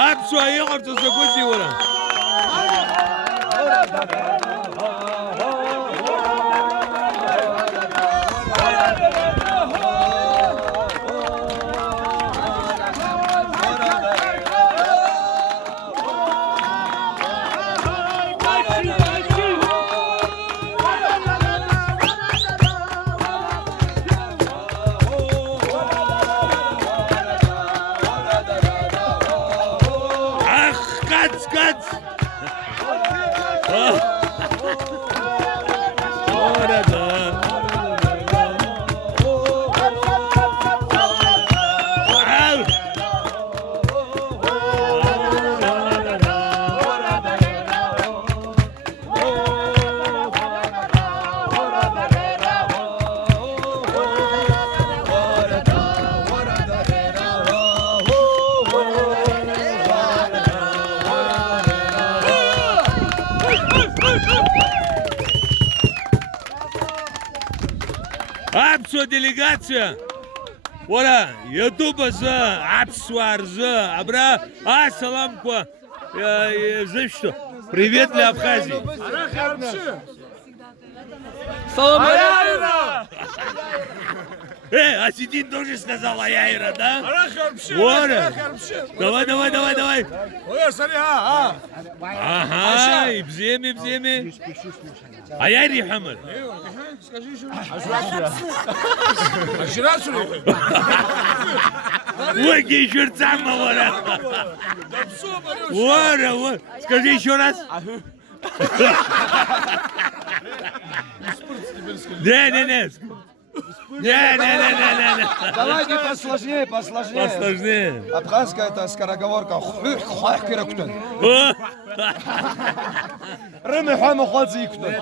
Апсу айғырты закуси ора. Kaç. Orada. Al. Апсу делегация. Ора, ютуба за Апсуар за Абра. Салам по. За что? Привет для Абхазии. Салам алейкум. Асидин тоже сказал Аяйра, да? Ора. Давай. Ага, и бземи. Аяйри Хамар. Ой, гейшерцама, Ора. Ора. Скажи еще раз. Не. Давайте посложнее. Посложнее. Абхазская это скороговорка. Рыми хаму ходзи икутун.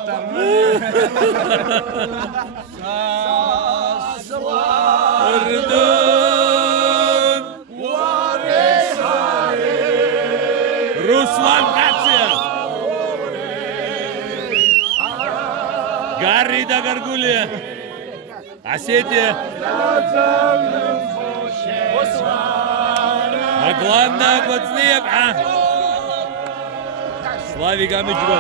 Руслан Кация. Гаррида Гаргулия. Осетия. Агланна Бацнеев. Славик Амичко.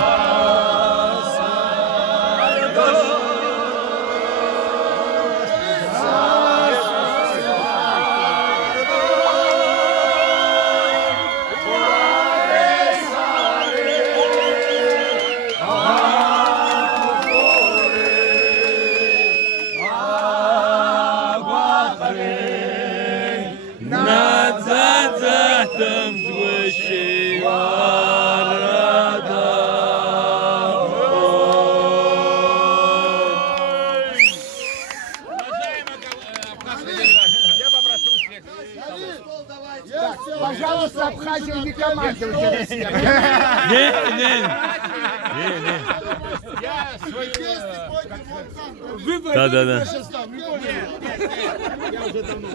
Там звучит города. Я попрошу всех. Пожалуйста, Абхазия не командуйте. Не. Я свой Да. Я уже давно.